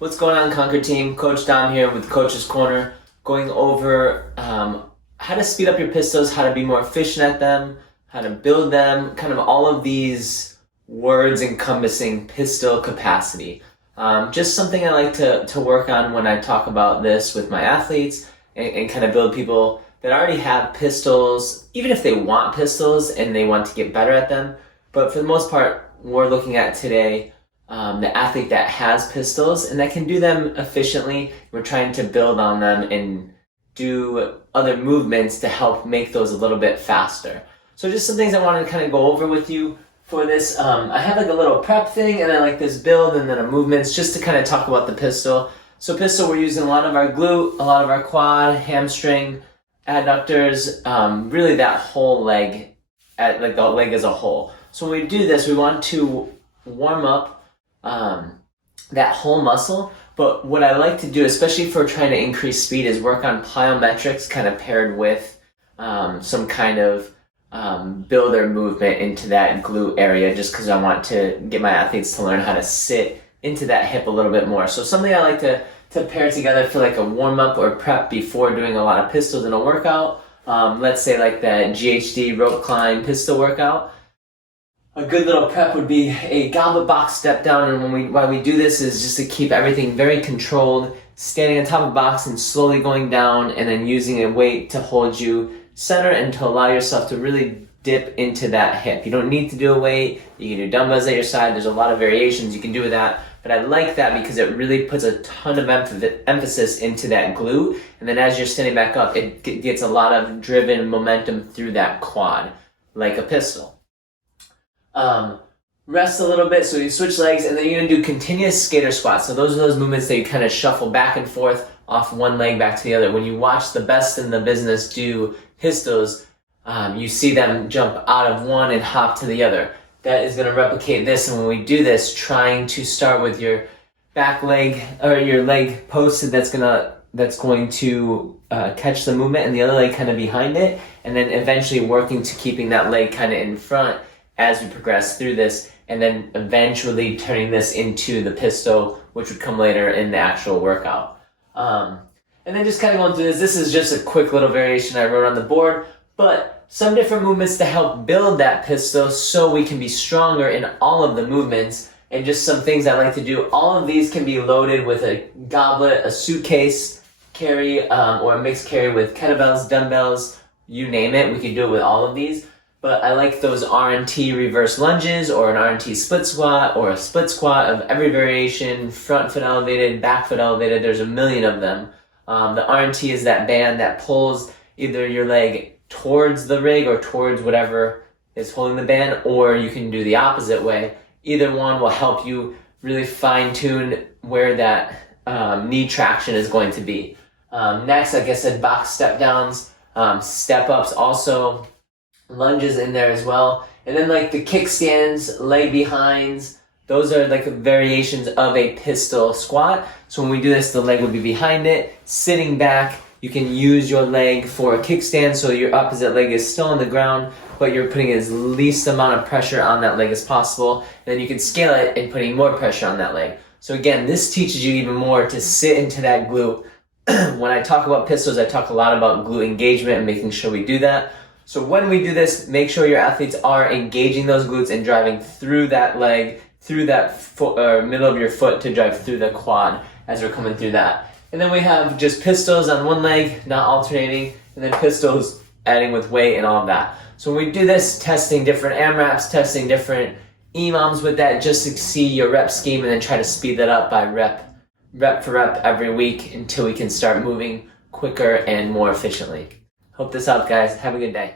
What's going on, Conquer Team? Coach Dom here with Coach's Corner, going over how to speed up your pistols, how to be more efficient at them, how to build them, kind of all of these words encompassing pistol capacity. Just something I like to work on when I talk about this with my athletes and kind of build people that already have pistols, even if they want pistols and they want to get better at them. But for the most part, we're looking at today the athlete that has pistols and that can do them efficiently. We're trying to build on them and do other movements to help make those a little bit faster. So just some things I wanted to kind of go over with you for this. I have like a little prep thing and then like this build and then a movements just to kind of talk about the pistol. So pistol, we're using a lot of our glute, a lot of our quad, hamstring, adductors, really that whole leg, like the leg as a whole. So when we do this, we want to warm up that whole muscle. But what I like to do, especially for trying to increase speed, is work on plyometrics kind of paired with some kind of builder movement into that glute area, just because I want to get my athletes to learn how to sit into that hip a little bit more. So something I like to pair together for like a warm-up or prep before doing a lot of pistols in a workout. Let's say like that GHD rope climb pistol workout. A good little prep would be a goblet box step down, and why we do this is just to keep everything very controlled, standing on top of the box and slowly going down, and then using a weight to hold you center and to allow yourself to really dip into that hip. You don't need to do a weight. You can do dumbbells at your side. There's a lot of variations you can do with that, but I like that because it really puts a ton of emphasis into that glute, and then as you're standing back up, it gets a lot of driven momentum through that quad, like a pistol. Rest a little bit, so you switch legs, and then you're going to do continuous skater squats. So those are those movements that you kind of shuffle back and forth off one leg back to the other. When you watch the best in the business do pistols, you see them jump out of one and hop to the other. That is going to replicate this, and when we do this, trying to start with your back leg or your leg posted, that's going to catch the movement, and the other leg kind of behind it, and then eventually working to keeping that leg kind of in front as we progress through this, and then eventually turning this into the pistol, which would come later in the actual workout. And then just kind of going through this. This is just a quick little variation I wrote on the board, but some different movements to help build that pistol so we can be stronger in all of the movements, and just some things I like to do. All of these can be loaded with a goblet, a suitcase carry, or a mixed carry with kettlebells, dumbbells, you name it. We can do it with all of these. But I like those R&T reverse lunges, or an R&T split squat, or a split squat of every variation, front foot elevated, back foot elevated. There's a million of them. The R&T is that band that pulls either your leg towards the rig or towards whatever is holding the band, or you can do the opposite way. Either one will help you really fine tune where that knee traction is going to be. Next, like I said, box step downs, step ups also, lunges in there as well. And then like the kickstands, leg behinds, those are like variations of a pistol squat. So when we do this, the leg would be behind it, sitting back. You can use your leg for a kickstand, so your opposite leg is still on the ground, but you're putting as least amount of pressure on that leg as possible. And then you can scale it and putting more pressure on that leg. So again, this teaches you even more to sit into that glute. When I talk about pistols, I talk a lot about glute engagement and making sure we do that. So when we do this, make sure your athletes are engaging those glutes and driving through that leg, through that foot, or middle of your foot to drive through the quad as we're coming through that. And then we have just pistols on one leg, not alternating, and then pistols adding with weight and all of that. So when we do this, testing different AMRAPs, testing different EMOMs with that, just to see your rep scheme, and then try to speed that up by rep for rep every week until we can start moving quicker and more efficiently. Hope this helped, guys. Have a good day.